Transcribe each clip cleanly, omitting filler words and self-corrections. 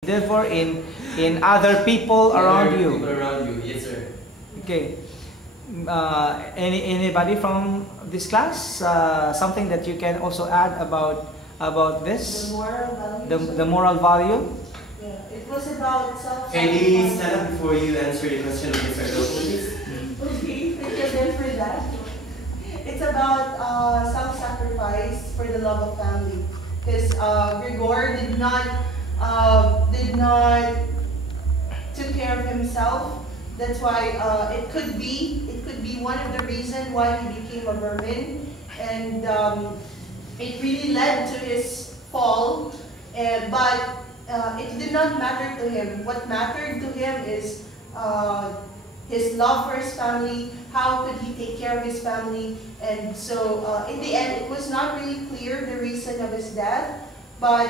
Therefore, in other people around you. People around you, yes, sir. Okay. Anybody from this class? Something that you can also add about this? The moral value. The moral value. Yeah, it was about self-sacrifice. Can you stand up before you answer the question of Mr. Adolfo, please? Okay, thank you again for that. It's about self-sacrifice for the love of family. Because Gregor did not took care of himself. That's why it could be one of the reasons why he became a vermin, and it really led to his fall. But it did not matter to him. What mattered to him is his love for his family. How could he take care of his family? And so in the end, it was not really clear the reason of his death. But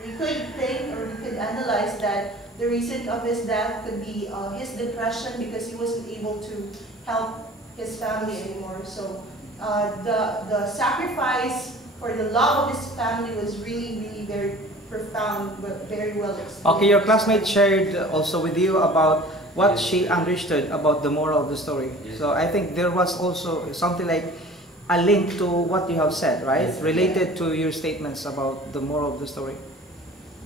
we could think, or we could analyze that the reason of his death could be his depression, because he wasn't able to help his family anymore. So the sacrifice for the love of his family was really very profound, but very well explained. Okay, your classmate shared also with you about what she understood about the moral of the story. Yes. So I think there was also something like a link to what you have said, right? Yes. Related to your statements about the moral of the story.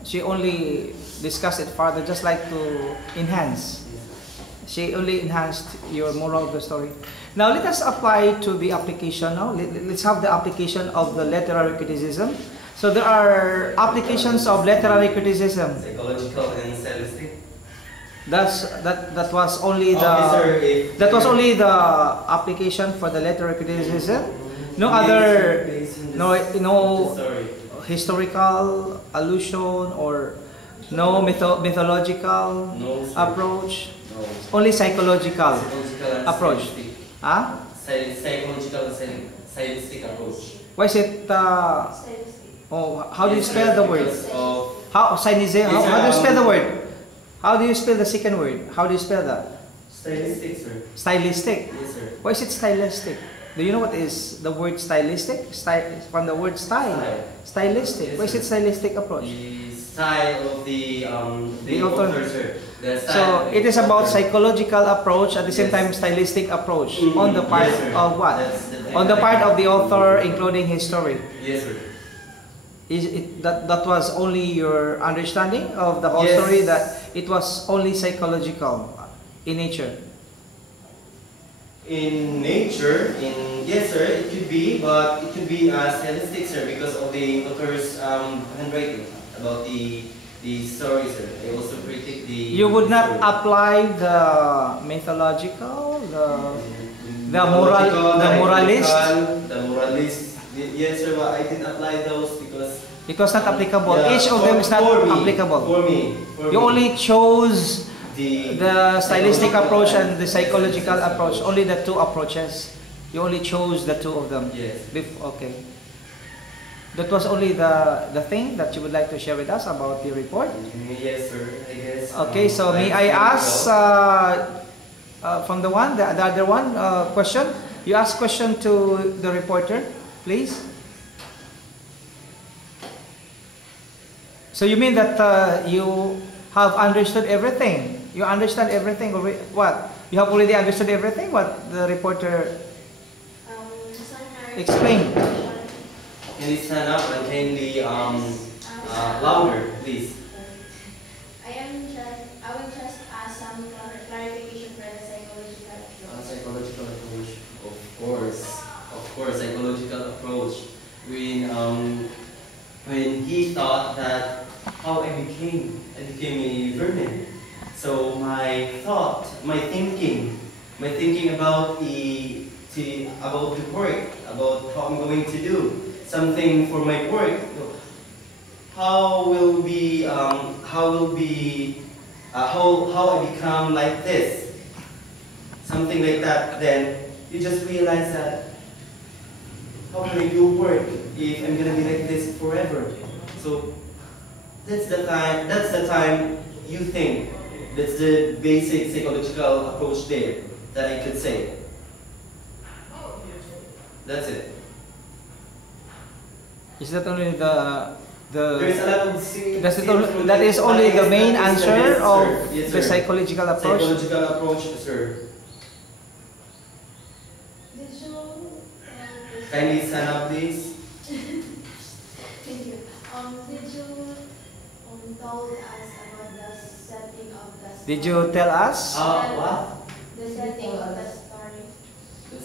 She only discussed it further, just like to enhance. She only enhanced your moral of the story. Now let us apply to the application now. Let's have the application of the literary criticism. So there are applications of literary criticism. Psychological and stylistic. That was only the Okay, sir, only the application for the literary criticism. No other, no Sorry. historical allusion or no mythological approach. No. Only psychological Psychological and approach. stylistic. Huh? Psychological and stylistic approach. Why is it? Oh, how do you spell the word? Because of How cynicism? How do you spell the word? How do you spell the second word? How do you spell that? stylistic, sir. Stylistic. Yes, sir. Why is it stylistic? Do you know what is the word stylistic? From the word style. Stylistic. Yes, Why is sir. it stylistic approach? The style of the author. author, sir. The So style it is of the about author. psychological approach, at the same Yes. time stylistic approach Mhm. on the part Yes, sir. of what? That's the thing. On the part of the author, including his story. Yes, sir. Is it that was only your understanding of the whole Yes. story, that it was only psychological in nature? In nature, yes, sir, it could be, but it could be stylistic, sir, because of the author's handwriting about the story, sir. I also critique the. You would not story. apply the mythological, the moralist. The moralist. Yes, sir, but I didn't apply those because. Because not applicable. Yeah, Each of them is not for me, applicable. For me. You only chose the stylistic approach and the psychological approach. Only the two approaches. You only chose the two of them. Yes. Okay. That was only the thing that you would like to share with us about the report. Yes, sir. I guess. Okay. So may I ask from the other one question? You ask question to the reporter, please. So you mean that you have understood everything? You understand everything? What? You have already understood everything? What the reporter explained? Can you stand up and kindly louder, please? I will just ask some clarification for the psychological approach. Psychological approach, of course, psychological approach. When he thought that how I became a vermin. So my thinking about about the work, about how I'm going to do something for my work. How I become like this, something like that. Then you just realize that how can I do work if I'm gonna be like this forever? So that's the time you think. That's the basic psychological approach there that I could say. That's it. Is that only There's a lot of that is only the main answer of yes, the sir. psychological approach. Psychological approach, sir. Did you Kindly stand up, please. Thank you. Did you told us about the setting of the story? Did you tell us? What? The setting of the story.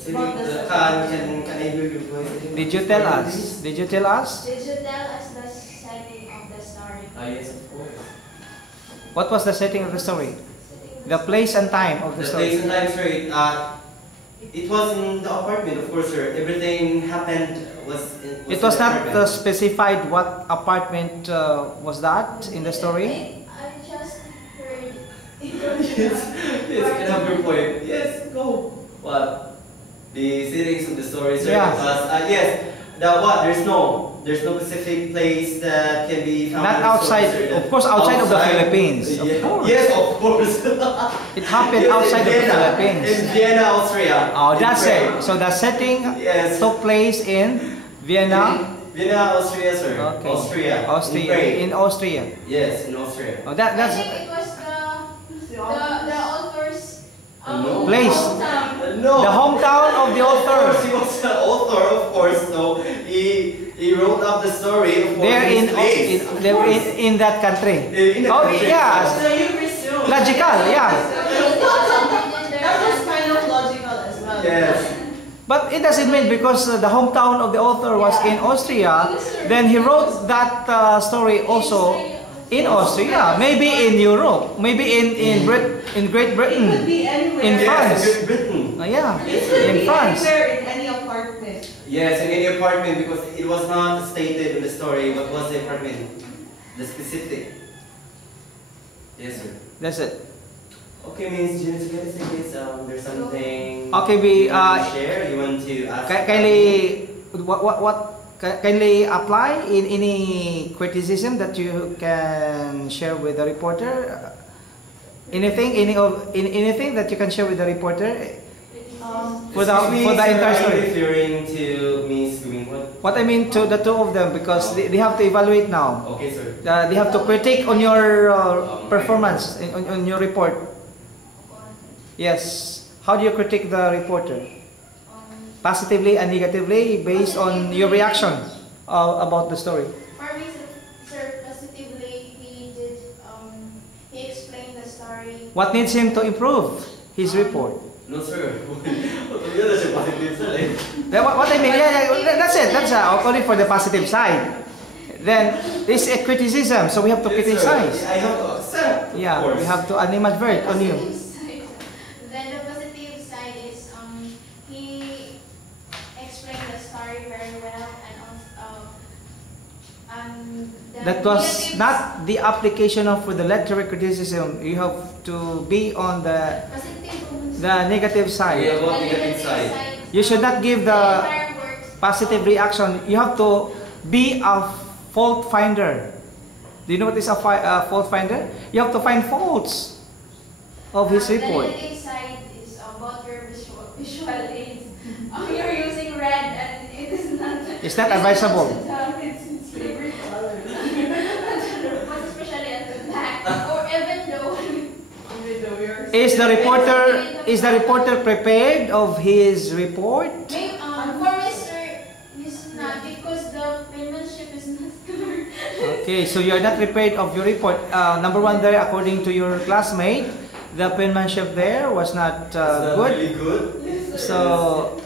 Can I hear your voice? Did you tell us? Did you tell us? Did you tell us the setting of the story? Yes, of course. What was the setting of the story? The place and time of the The story. place and time, sir. It was in the apartment, of course, sir. Everything happened It was not specified what apartment was that in the story? I just heard Yes, can I have your point? Yes, go. What? The settings of the story, sir. Yeah. Because, yes, there's no specific place that can be found. Not in the story, outside, sir. of course, outside of the Philippines. Of Yeah. course. Yes, of course. It happened Yes, outside of the In Philippines. Vienna, Austria. Oh, In that's Prague. it. So the setting Yes. took place in Vienna, Vienna, Austria, sir. Okay. Austria. Austria, Prague. in Austria. Yes, in Austria. Oh, I that's think it was the author's No. Place. hometown. No. the hometown of the Of course, author. he was the author, of course. So he wrote up the story. Of course, There in in, his place. in that country. In the Oh, country. yeah. So you presume. Logical, yeah. That was kind of logical as well. Yes. But it doesn't mean because the hometown of the author was in Austria, then he wrote that story also in Austria, maybe in Europe, maybe in Great It could Britain, be anywhere. In Yes, France. Great Britain. Yeah, It could in be France. anywhere in any apartment. Yes, in any apartment because it was not stated in the story what was the apartment, the specific. Yes, sir. That's it. Okay, Miss Janice, there's something Okay, you want to share. You want to ask? Kindly apply in any criticism that you can share with the reporter. Anything that you can share with the reporter for the Excuse me, sir, entire are you story. referring to Miss Greenwood? What I mean to the two of them because they have to evaluate now. Okay, sir. They have to critique on your performance on your report. Yes. How do you critique the reporter? Positively and negatively based on your reaction about the story. For me, sir, positively, he explained the story. What needs him to improve his report? No, sir. Yun na siya positive, sir. What I mean, that's it. That's only for the positive side. Then this is a criticism, so we have to Yes, sir. criticize. I have to accept. of Yeah, course. we have to animadvert on you. Then the positive side is he explained the story very well and the That was negatives- not the application of for the literary criticism. You have to be on the negative Yeah, side. about negative side. You should not give the entire works. positive reaction. You have to be a fault finder. Do you know what is a fault finder? You have to find faults of his report. The negative side is about your visual aids. You're using red and it is not. It's not advisable. It's favorite color. But especially at the back, or even though Is the reporter prepared of his report? for Mr. is not because the penmanship is not good. Okay, so you are not prepared of your report. Number one there, according to your classmate, the penmanship there was not It's not good. really good. So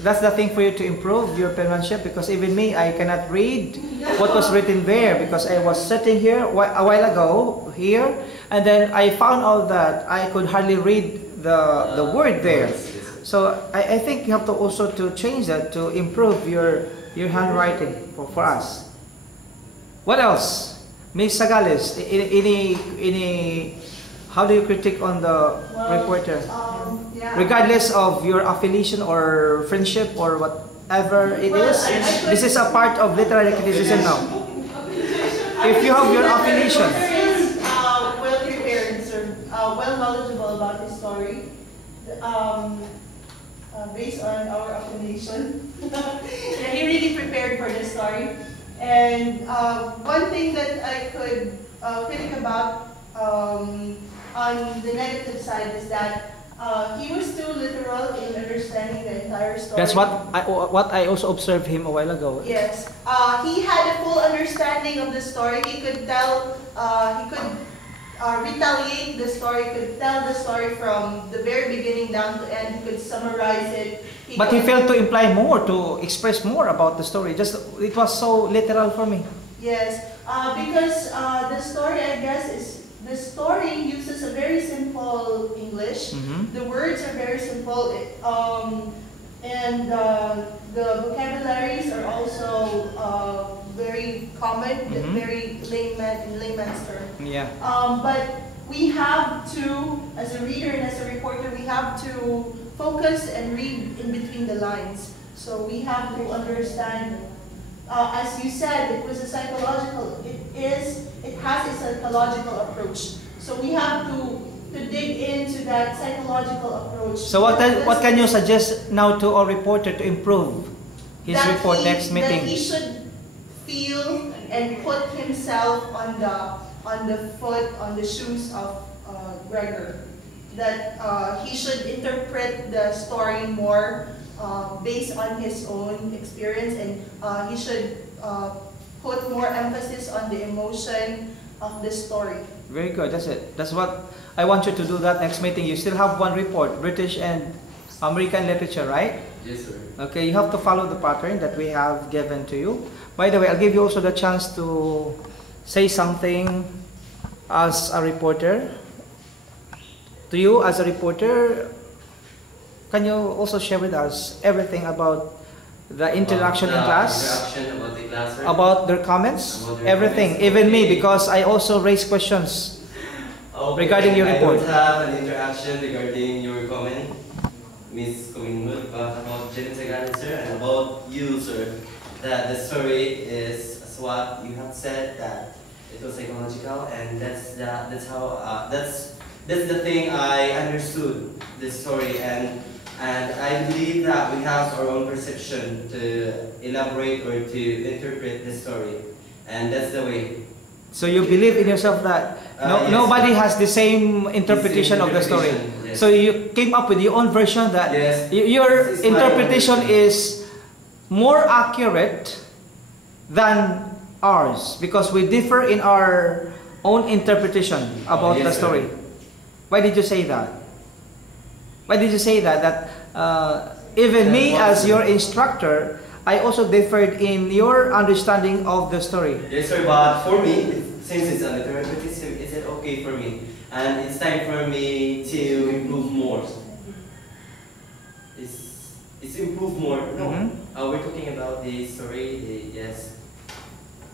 that's the thing for you to improve your penmanship because even me, I cannot read what was written there because I was sitting here a while ago here and then I found out that I could hardly read the word there. Yes, yes, yes. So I think you have to also to change that to improve your handwriting for us. What else? Ms. Sagales, any how do you critique on the reporter? Yeah. Regardless of your affiliation or friendship or whatever it Well, is, this is a part of literary criticism now. If you have your affiliation, Well prepared, sir. Well knowledgeable about his story. Based on our affiliation. Yeah, he really prepared for the story. And one thing that I could critic about on the negative side is that he was too literal in understanding the entire story. That's what I also observed him a while ago. Yes, he had a full understanding of the story. He could tell, he could retaliate the story, could tell the story from the very beginning down to end. He could summarize it. But he failed to imply more, to express more about the story. Just it was so literal for me. Yes, because the story, I guess, is the story uses a very simple English. The words are very simple, and the vocabularies are also very common, very layman's term. Yeah. But we have to, as a reader and as a reporter, we have to focus and read in between the lines. So we have to understand. As you said, it was a psychological. It has a psychological approach. So we have to dig into that psychological approach. So what can you suggest now to our reporter to improve his report next meeting? That he should feel and put himself on the shoes of Gregor. That he should interpret the story more based on his own experience, and he should put more emphasis on the emotion of the story. Very good. That's it. That's what I want you to do that next meeting. You still have one report, British and American literature, right? Yes, sir. Okay, you have to follow the pattern that we have given to you. By the way, I'll give you also the chance to say something as a reporter. To you as a reporter, can you also share with us everything about the interaction in class? Interaction about the class, right? About their comments? About their Everything, comments. even me, Okay. because I also raised questions. Okay. Regarding your report. I don't have an interaction regarding your comment, Miss Kuminul, but about Jen Sagani, sir, and about you, sir, that the story is as what you have said, that it was psychological, and that's the thing I understood the story, and I believe that we have our own perception to elaborate or to interpret the story, and that's the way. So you believe in yourself that Yes. nobody has the same interpretation of the story. Yes. So you came up with your own version that Yes. Your This is my interpretation own is more accurate than ours because we differ in our own interpretation about Yes, the sir. story. Why did you say that? Why did you say that? That even me as your instructor, I also differed in your understanding of the story. Yes, sir, but for me, since it's a literary criticism, is it okay for me? And it's time for me to improve more. It's improve more. No, we're talking about the story. Yes,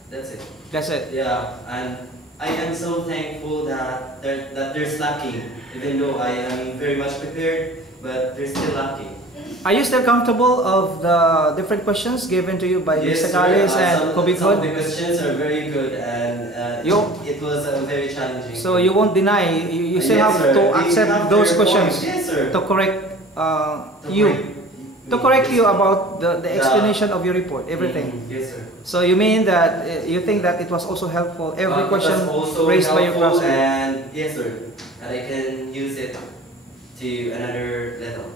that's it. That's it. Yeah, and I am so thankful that there's lacking. Even though I am very much prepared, but there's still lacking. Are you still comfortable of the different questions given to you by Ms. Yes, Sagalis sir. and Some of Kobikhood? the questions are very good, and it was very challenging. So you won't deny, you still Yes, have sir. to We accept have those their questions points. Yes, sir. to correct to correct you about the explanation of your report, everything. Yes, sir. So you mean that you think that it was also helpful, every question It was also raised by your helpful, classmate? and yes, sir, and I can use it to another level,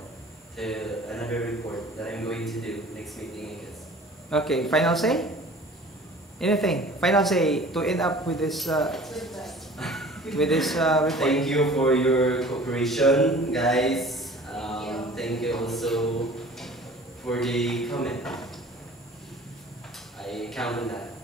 to another report that I'm going to do next meeting, I guess. Okay, final say? Anything? Final say to end up with this report? Thank you for your cooperation, guys. Thank you also for the comment. I count on that.